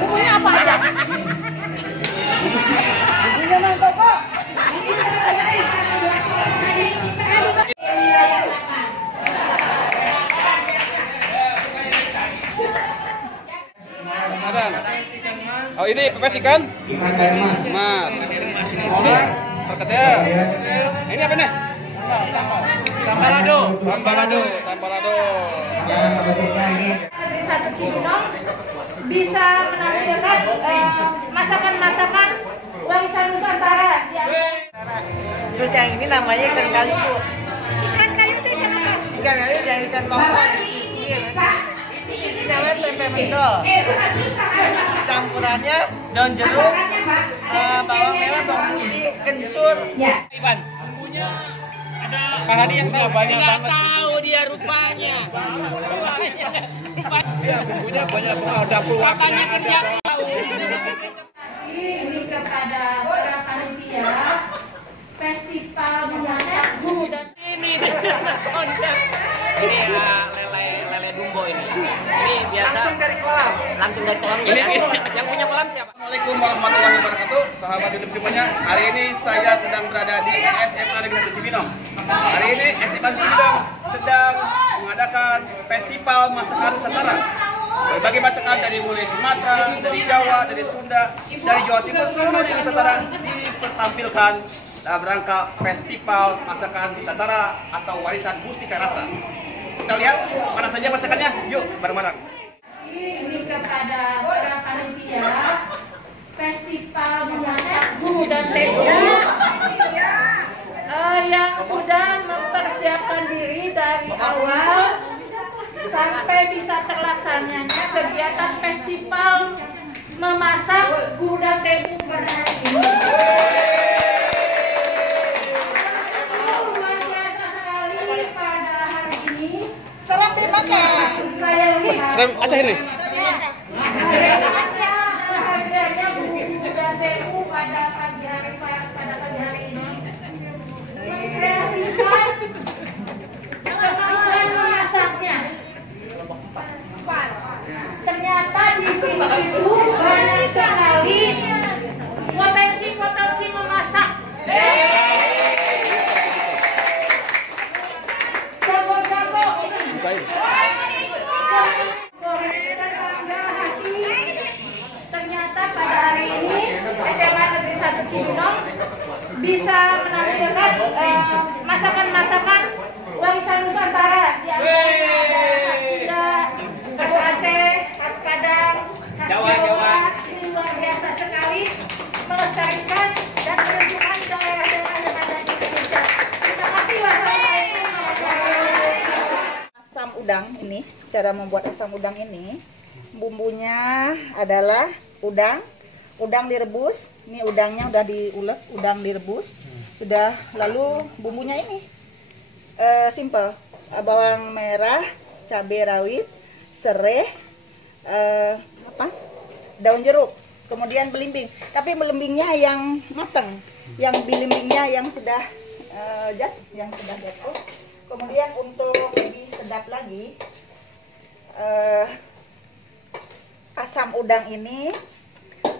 Bumbunya apa aja? Bumbunya mantap kok. Oh ini pepes ikan? Mas. Ini perkedel. Ini apa nih? Sambalado. Sambalado. Sambalado. Negeri 1 Cibinong bisa menampilkan masakan-masakan warisan Nusantara. Terus yang ini namanya ikan kayu, Bu. Ikan kayu itu ikan apa? Ikan kayu dan ikan tongkol. Ini namanya tempe mendol. Campurannya daun jeruk, bawang merah, bawang putih, kencur. Iwan, bumbunya ada Pak Hadi yang tahu banyak banget. Tahu dia rupanya. Iya, bumbunya banyak banget. Ada peluang. Katanya kerja tahu. Ini kepada para panitia Festival Memasak dan Ini konsep. Ini lele dumbo ini. Ini biasa langsung dari kolamnya. Yang punya kolam siapa? Assalamualaikum warahmatullahi wabarakatuh. Sahabat YouTube semuanya. Hari ini saya sedang berada di SMA Negeri 1 Cibinong. Hari ini SMA Cibinong sedang mengadakan festival masakan Nusantara. Berbagai masakan dari mulai Sumatera, dari Jawa, dari Sunda, dari Jawa Timur, seluruh di Nusantara dipertampilkan dalam rangka festival masakan Nusantara atau warisan mustika rasa. Kita lihat mana saja masakannya. Yuk bareng-bareng. ini kepada para panitia Festival Memasak dan yang sudah mempersiapkan diri dari awal sampai bisa terlaksananya kegiatan festival memasak gudeg Tebu pada hari ini. Luar biasa sekali pada hari ini. Serem dimakan. Saya lihat Serem acah ini. harganya gudeg Tebu pada pagi hari ini. Kreasikan kemampuan memasaknya. Ternyata di sini itu banyak sekali potensi memasak. Jago-jago. Bangga hati. Ternyata pada hari ini SMA Negeri 1 Cibinong bisa menampilkan masakan-masakan warisan Nusantara. Di antaranya ada khas Sunda, khas Aceh, khas Padang, khas Jawa. Ini luar biasa sekali melestarikan dan menunjukkan daerah-daerah yang ada di Indonesia. Terima kasih. Asam udang ini, cara membuat asam udang ini, bumbunya adalah udang direbus. Ini udangnya udah diulek, udang direbus. Sudah, lalu bumbunya ini simple, bawang merah, cabai rawit, serai, daun jeruk, kemudian belimbing. Tapi belimbingnya yang matang, yang belimbingnya yang sudah jatuh. Kemudian untuk lebih sedap lagi, asam udang ini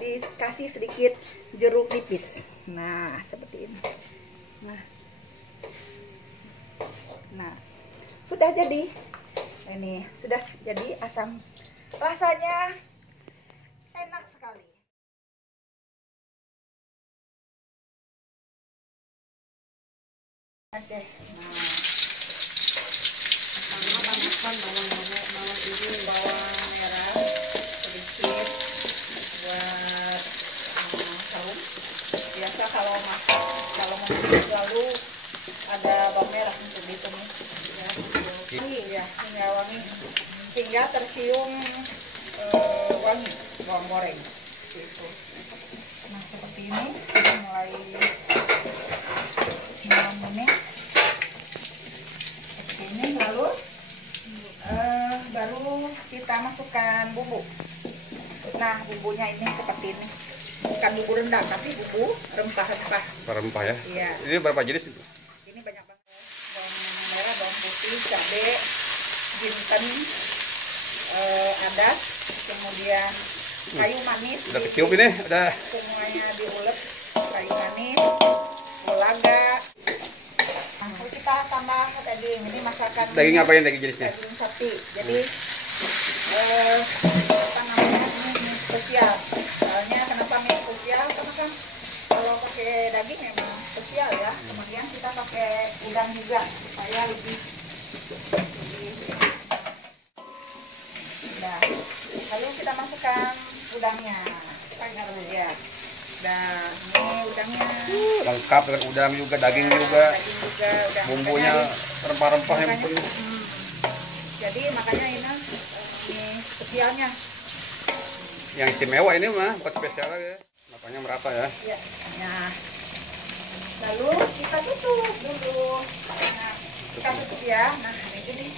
dikasih sedikit jeruk nipis. Nah, seperti ini. Nah, sudah jadi. Ini sudah jadi asam. Rasanya enak sekali. Oke. Nah, tambahkan bawang merah sedikit buat saus. Biasa kalau masak, kalau mau selalu ada bawang merah untuk ditumis. Ya, hingga wangi, hingga tercium wangi bawang goreng. Gitu. Nah, seperti ini mulai ini seperti ini, lalu baru kita masukkan bumbu. Nah, bumbunya ini seperti ini, bukan bumbu rendang tapi bumbu rempah-rempah. Rempah ya? Iya. Ini berapa jenis itu? Ini banyak banget. Bawang merah, bawang putih, cabai, jinten, adas, kemudian kayu manis. Udah kecium ini, udah. Semuanya diulek, kayu manis, lada. Nah, lalu kita tambah daging. Ini masakan Daging apa yang daging jenisnya? daging sapi. Jadi apa namanya, ini spesial. Soalnya kenapa mie spesial? Karena kan kalau pakai daging memang spesial ya. Kemudian kita pakai udang juga supaya lebih. Nah, lalu kita masukkan udangnya. Ya. Dan ini udangnya. Lengkap dengan udang juga, daging juga. Daging juga, udang. Bumbunya rempah-rempah yang penuh. Jadi makanya ini spesialnya. Yang istimewa ini mah bukan spesial lagi. Makanya merata ya. Ya. Nah, lalu kita tutup dulu. Nah, kita tutup ya. Nah, ini.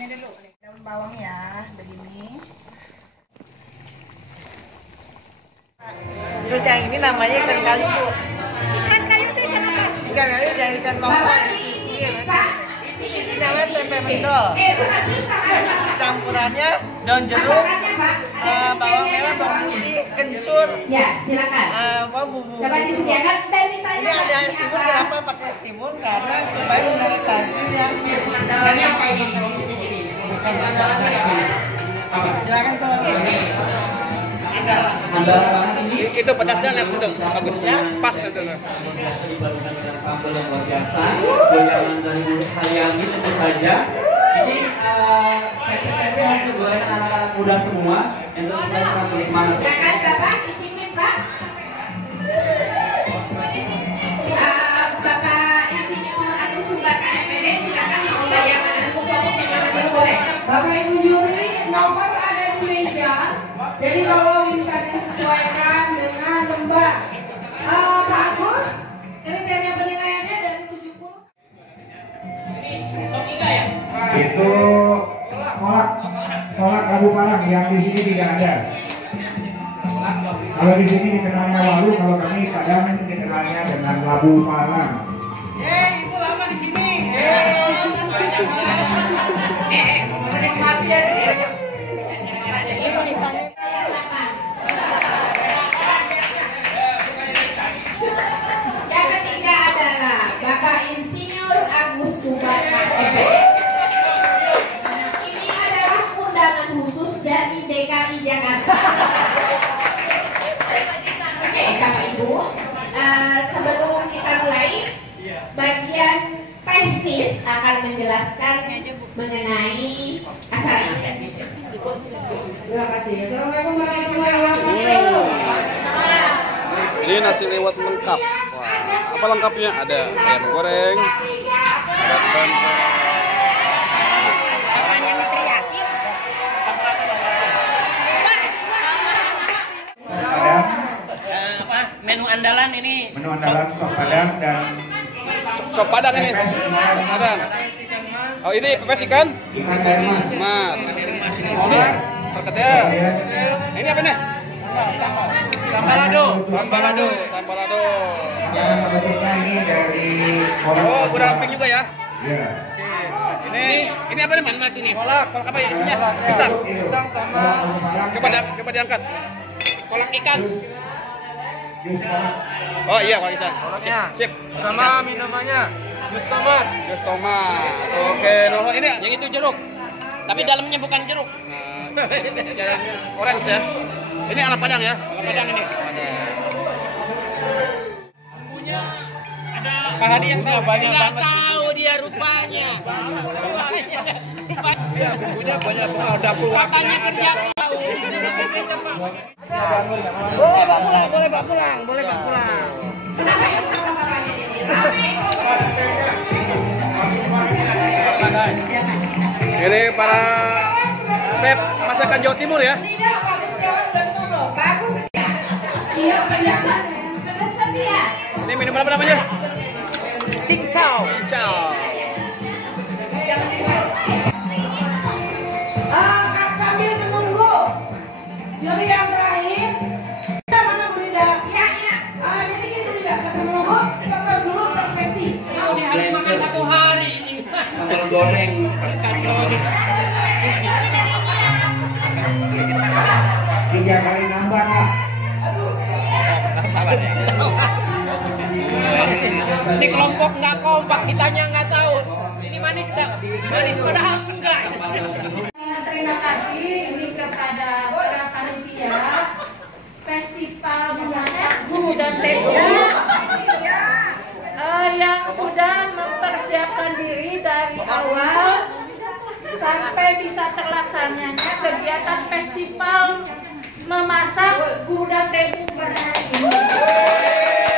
Ini dulu daun bawang ya, begini. Terus yang ini namanya ikan kayu, Bu. Ikan kayu itu ikan apa? Ikan kayu dan ikan tongkol. Ini namanya tempe mendol. Campurannya daun jeruk, bawang merah, bawang putih, kencur. Ya, silakan. Bumbu. Coba disediakan dan ditanya. Ini ada es timun, kenapa pakai es timun? Karena supaya menarik hasil yang silakan tuh. Itu pedasnya lihat tuh, bagusnya pas gitu. Dibalukan dengan sambal yang luar biasa, goyangan dari bulu hayami tentu saja. Ini tempe hasil goreng anak-anak muda semua yang tentu saja sangat bersemangat. Silakan Bapak icipin, Pak. Bapak Insinyur Agus Sumbaka MPD, silakan mau bayar mana pupuk yang mana dulu boleh. Bapak Ibu juri, nomor ada di meja. Jadi tolong bisa disesuaikan dengan lembah. Pak Agus, kriteria penilaiannya dari 70. Itu kolak Abu Parang yang di sini tidak ada. Kalau di sini dikenalnya Walu, kalau kami Padang dikenalnya dengan Labu Malang. Itu lama di sini. Yang ketiga adalah Bapak Insinyur Agus Sumbaka MPD. Ini adalah undangan khusus dari DKI Jakarta. Oke, Bapak Ibu, sebelum kita mulai, bagian teknis akan menjelaskan mengenai acara ini. Terima kasih. Assalamualaikum warahmatullahi wabarakatuh. Ini nasi liwet lengkap. Wah, apa lengkapnya? Ada ayam goreng, ada tempe. Padang, Menu andalan ini. menu andalan sop Padang dan Sop Padang ini. pepes ikan, Padang. Oh ini pepes ikan? ikan air mas. Mas. Oh ini perkedel. Kemudian Ini apa nih? Sambalado. Sambalado. Sambalado. makanan penutupnya ini dari Oh, gudang pink juga ya? Ya. Ini apa nih, Mas ini? Kolak. Kolak apa ya isinya? Kolak, ya. Pisang. Pisang sama Abu Parang, Coba diangkat. Kolak ikan. jus kolak. Oh iya, kolak ikan. kolaknya. Sip. Sama minumannya. Jus tomat. Jus tomat. Oke, noh ini. Yang itu jeruk. Tapi dalamnya bukan jeruk. Nah, jalannya orange ya. Ini ala Padang ya? Ala Padang ini. Pak Hadi yang tahu banyak banget. Tahu dia rupanya. Punya banyak ada keluar. Makanya kerja tahu. Boleh Pak pulang. Kenapa ya makanannya jadi rame? Ini para chef masakan Jawa Timur ya. Tidak, bagus banget betul loh. Bagus ya. Iya, pedesan dia. Ini minuman apa namanya? Cincau. Ciao. Sambil menunggu juri yang terakhir, kita mana Bu Linda? Iya. Jadi gini Bu Linda, sambil menunggu, kita dulu prosesi. sambal goreng. 3 kali nambah Kak. Ini kelompok nggak kompak, ditanya nggak tahu. Ini manis nggak? Manis padahal enggak. Terima kasih ini kepada para panitia Festival Memasak Gudang Tebu yang sudah mempersiapkan diri dari awal sampai bisa terlaksananya kegiatan Festival Memasak Gudang Tebu pada hari ini.